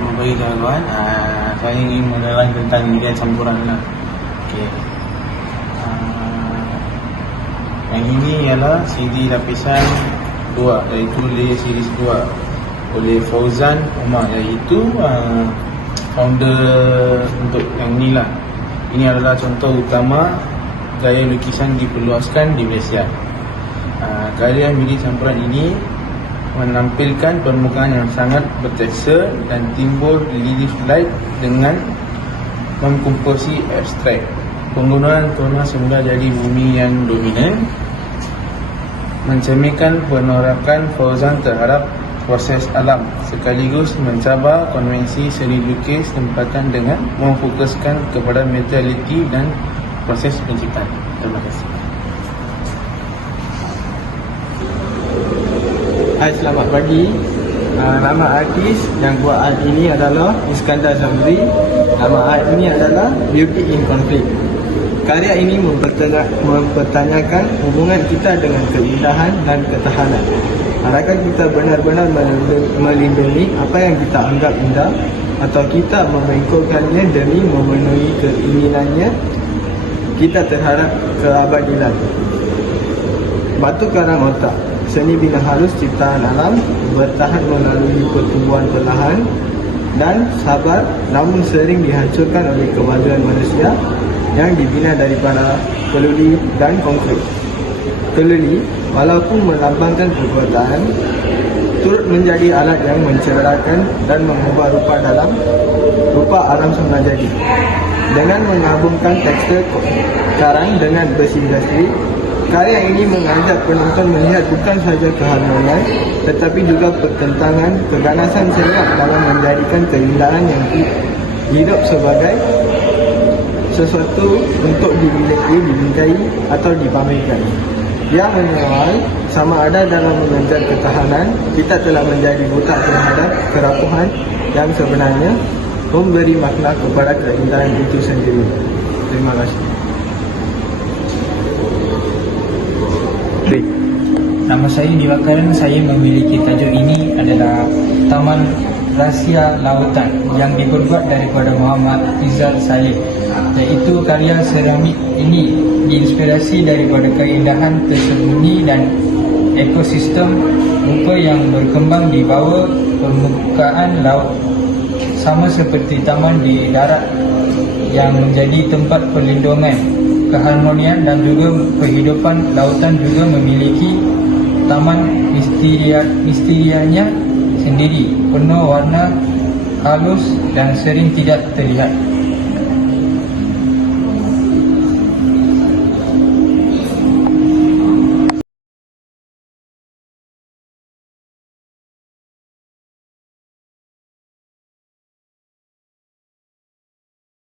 Pagi tuan-tuan. Uh, saya ingin menerang tentang media campuran lah. Okey. Uh, yang ini ialah CD lapisan 2 iaitu layer series 2 oleh Fauzan Umar iaitu uh, founder untuk yang ni lah. Ini adalah contoh utama gaya lukisan diperluaskan di Malaysia. Uh, karya media campuran ini menampilkan permukaan yang sangat bertekstur dan timbul relief light dengan mengkomposi abstrak. Penggunaan tona semula jadi bumi yang dominan mencerminkan penolakan Fauzan terhadap proses alam sekaligus mencabar konvensi seni lukis tempatan dengan memfokuskan kepada mentaliti dan proses penciptaan. Terima kasih. Hai selamat pagi. Uh, Nama artis yang buat art ini adalah Iskandar Zamri. Nama art ini adalah Beauty in Conflict. Karya ini mempertanya- mempertanyakan hubungan kita dengan keindahan dan ketahanan. Adakah kita benar-benar melindungi- apa yang kita anggap indah Atau kita memengkolkannya demi memenuhi keinginannya? Kita terhadap keabadilan Batu karang otak Seni bina halus ciptaan alam Bertahan melalui pertumbuhan perlahan Dan sabar Namun sering dihancurkan oleh kemajuan manusia Yang dibina daripada keluli dan konflik. Keluli Walaupun melambangkan perbuatan Turut menjadi alat yang mencerahkan Dan mengubah rupa dalam Rupa alam semula jadi Dengan mengabungkan tekstur karang dengan besi industri Karya ini mengajak penonton melihat bukan sahaja keharmonian tetapi juga pertentangan keganasan senyap dalam menjadikan keindahan yang hi- hidup sebagai sesuatu untuk dimiliki, dimintai atau dipamerkan. Yang menyawal sama ada dalam mengejar ketahanan, kita telah menjadi buta terhadap kerapuhan yang sebenarnya memberi makna kepada keindahan itu sendiri. Terima kasih. Nama saya Diwakaran, saya memiliki tajuk ini adalah Taman Rahsia Lautan yang diperbuat daripada Muhammad Izal Saleh iaitu karya seramik ini diinspirasi daripada keindahan tersembunyi dan ekosistem rupa yang berkembang di bawah permukaan laut sama seperti taman di darat yang menjadi tempat perlindungan keharmonian dan juga kehidupan lautan juga memiliki taman misteria, misterianya sendiri. Penuh warna halus dan sering tidak terlihat